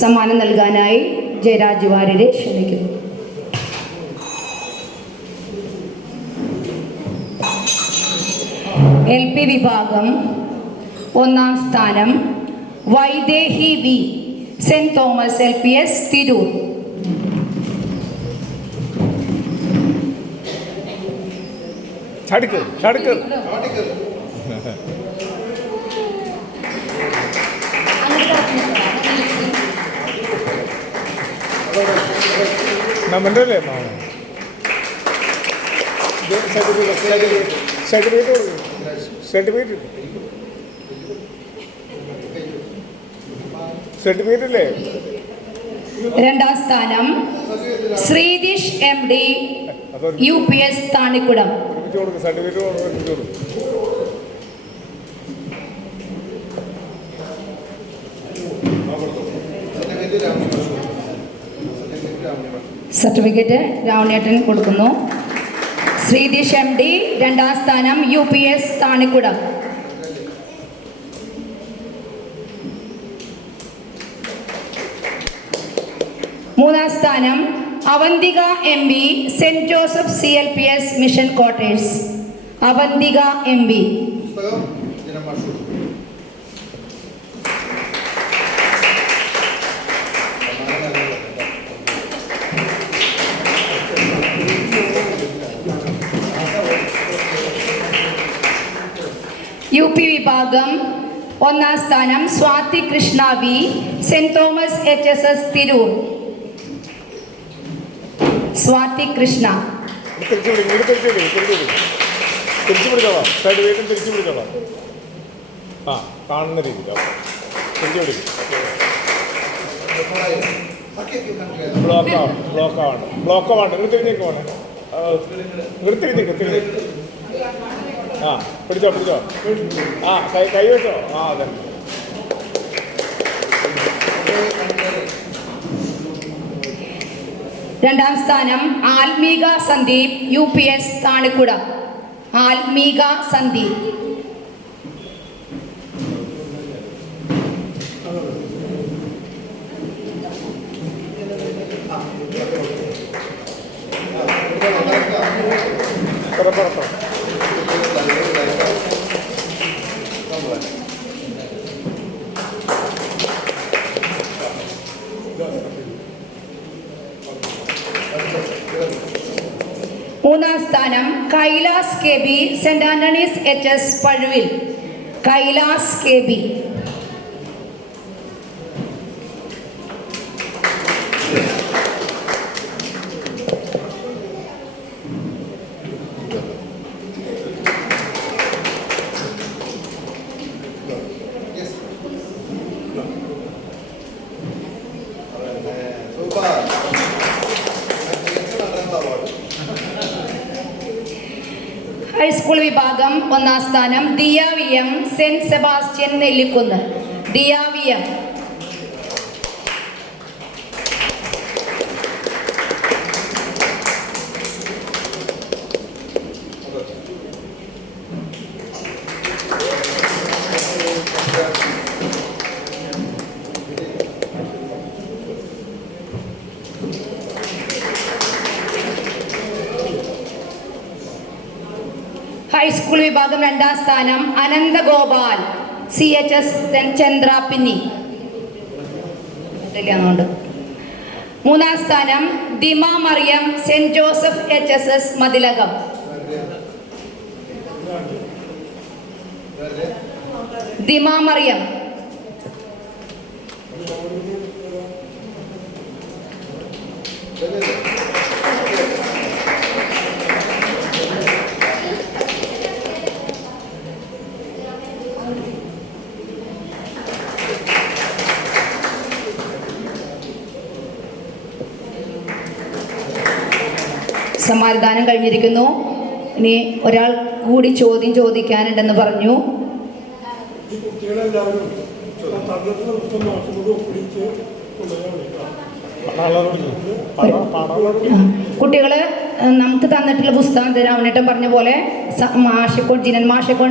സമ്മാനം നൽകാനായി ജയരാജ് വാര്യരെ ക്ഷണിക്കുന്നു. LP വിഭാഗം 1ാം സ്ഥാനം Vaidehi V, Saint Thomas LPS Tirur. രണ്ടാം സ്ഥാനം Sreedish MD UPS Thanikkudam. Certificate രാവണേട്ടൻ കൊടുക്കുന്നു. ശ്രീദിഷ് MD രണ്ടാം സ്ഥാനം UPS താണിക്കുടം. മൂന്നാം സ്ഥാനം Avanthika MB Saint Joseph CLPS mission quarters. Avanthika MB. UP വിഭാഗം 1ാം സ്ഥാനം Swathi Krishna V, Saint Thomas HSS Tirur. Swathi Krishna. പിടിച്ചോ കൈ വെച്ചോ. അതെ. രണ്ടാം സ്ഥാനം ആത്മീക സന്ദീപ് UPS താണിക്കുടം. ആത്മീക സന്ദീപ്. മൂന്നാം സ്ഥാനം Kailas KB saint Antony's HS Pazhuvil. Kailas KB. High school വിഭാഗം 1ാം സ്ഥാനം Diya VM saint Sebastian Nellikunnu. Diya VM. High school വിഭാഗം 2ാം സ്ഥാനം അനന്തഗോപാൽ CHS ചന്ദ്രാപിന്നി. 3ാം സ്ഥാനം Dima Mariyam saint Joseph HSS Mathilakam. Dima Mariyam. സമ്മാനദാനം കഴിഞ്ഞിരിക്കുന്നു. ഇനി ഒരാൾ കൂടി ചോദ്യം ചോദിക്കാനുണ്ടെന്ന് പറഞ്ഞു. കുട്ടികൾ നമുക്ക് തന്നിട്ടുള്ള പുസ്തകം രാവണേട്ടൻ പറഞ്ഞ പോലെ ജിനൻ മാഷെ